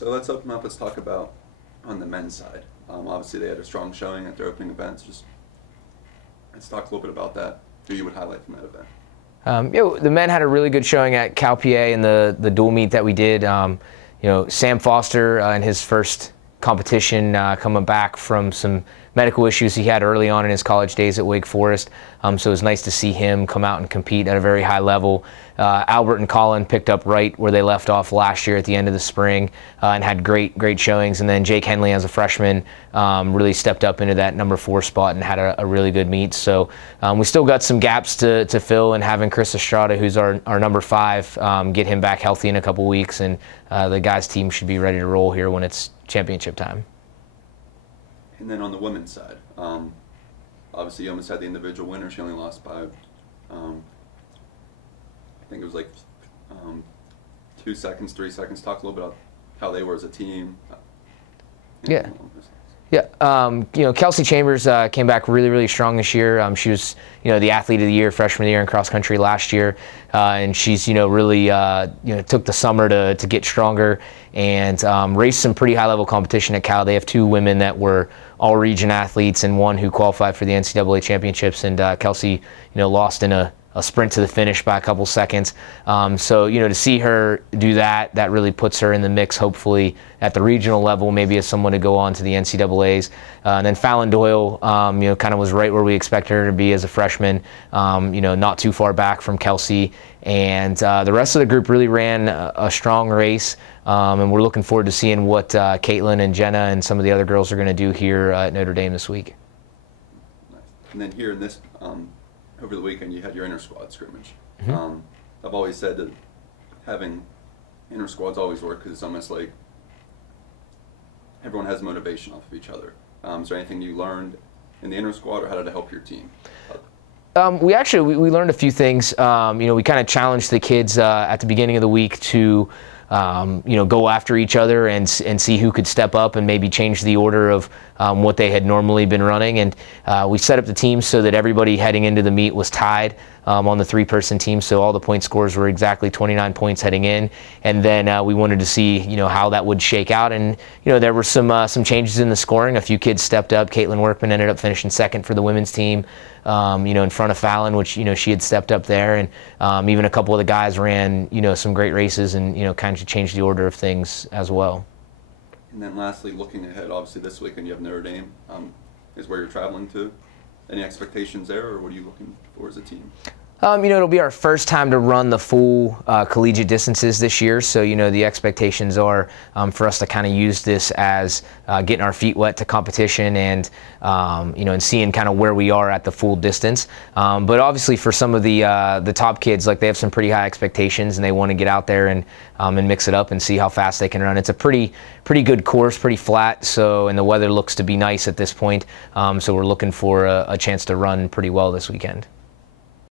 So let's open up. Let's talk about on the men's side. Obviously, they had a strong showing at their opening events. Just let's talk a little bit about that. Who you would highlight from that event? The men had a really good showing at Cal PA in the dual meet that we did. Sam Foster in his first competition coming back from some medical issues he had early on in his college days at Wake Forest. So it was nice to see him come out and compete at a very high level. Albert and Colin picked up right where they left off last year at the end of the spring and had great showings. And then Jake Henley, as a freshman, really stepped up into that number 4 spot and had a really good meet. So we still got some gaps to fill, and having Chris Estrada, who's our number 5, get him back healthy in a couple weeks, and the guys' team should be ready to roll here when it's championship time. And then on the women's side, obviously you almost had the individual winner. She only lost by, I think it was like 2 seconds, 3 seconds. Talk a little bit about how they were as a team. Yeah. Kelsey Chambers came back really strong this year. She was, the athlete of the year, freshman of the year in cross country last year, and she's, really, took the summer to get stronger and raced some pretty high level competition at Cal. They have 2 women that were all region athletes and one who qualified for the NCAA championships, and Kelsey, lost in a sprint to the finish by a couple seconds. So, to see her do that really puts her in the mix, hopefully, at the regional level, maybe as someone to go on to the NCAAs. And then Fallon Doyle, kind of was right where we expected her to be as a freshman, not too far back from Kelsey. And the rest of the group really ran a strong race. And we're looking forward to seeing what Caitlin and Jenna and some of the other girls are going to do here at Notre Dame this week. Nice. And then here in this, over the weekend, you had your inter-squad scrimmage. Mm-hmm. I've always said that having inter-squads always work because it's almost like everyone has motivation off of each other. Is there anything you learned in the inter-squad, or how did it help your team? We learned a few things. We kind of challenged the kids at the beginning of the week to go after each other and see who could step up and maybe change the order of what they had normally been running. And we set up the teams so that everybody heading into the meet was tied on the 3-person team. So all the point scores were exactly 29 points heading in. And then we wanted to see, how that would shake out. And, there were some changes in the scoring. A few kids stepped up. Caitlin Workman ended up finishing second for the women's team. In front of Fallon, which, she had stepped up there. And even a couple of the guys ran, some great races and, kind of changed the order of things as well. And then lastly, looking ahead, obviously this weekend you have Notre Dame, is where you're traveling to. Any expectations there, or what are you looking for as a team? It'll be our first time to run the full collegiate distances this year, so the expectations are for us to kind of use this as getting our feet wet to competition and and seeing kind of where we are at the full distance. But obviously for some of the top kids, like, they have some pretty high expectations and they want to get out there and mix it up and see how fast they can run. It's a pretty good course, pretty flat, and the weather looks to be nice at this point. So we're looking for a chance to run pretty well this weekend.